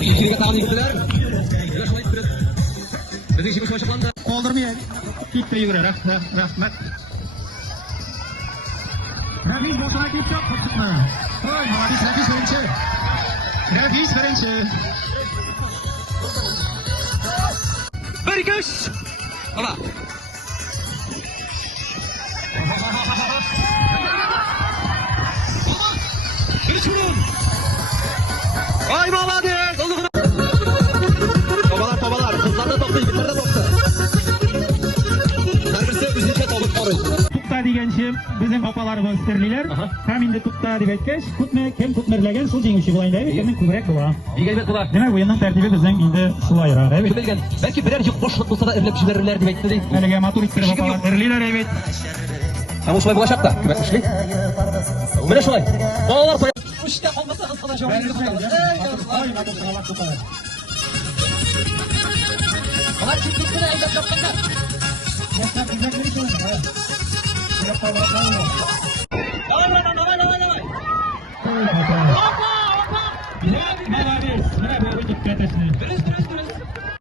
İkiliga tağını yıktılar. Bizning işimiz boshlandı. Qoldirmaydi. Bitta yuguradi. Rahmat. Rafiz boshqa ketdi. Voy, Rafiz birinchi. Rafiz birinchi. Bir ikki uch. Ola. Ay babadi. Tobalar. Kızlar da topta, yigitler de topta. Her birisi o'zicha tobut qaraydi. Tutsa deganchim bizning opalarimiz tirlilar. Ham endi tutsa deb aytgach, kim tutmirlagan shu jenguvchi bo'laydi. Kimning ko'proq bo'lar. Yigit bo'lar. Demak, o'yinning tartibi bizning endi shulayroq. Bilgan. Belki birer yuk boşluk bulsa da evlep jiberirler deb aytdi. Haliga motor ikkiri opalar tirlilar evet. Ama şulay bo'lashaq da, ko'makmishlik. Mana shulay. Bolalar qo'yib, ushda qolmasa qizqana shu. Ay, motor salovat tutadi. Ular chiqibdi, aydab yoqqanlar. Yo'q, bizaklar uchun. Yo'q, Davay. Молодец, mana bu dikkatini.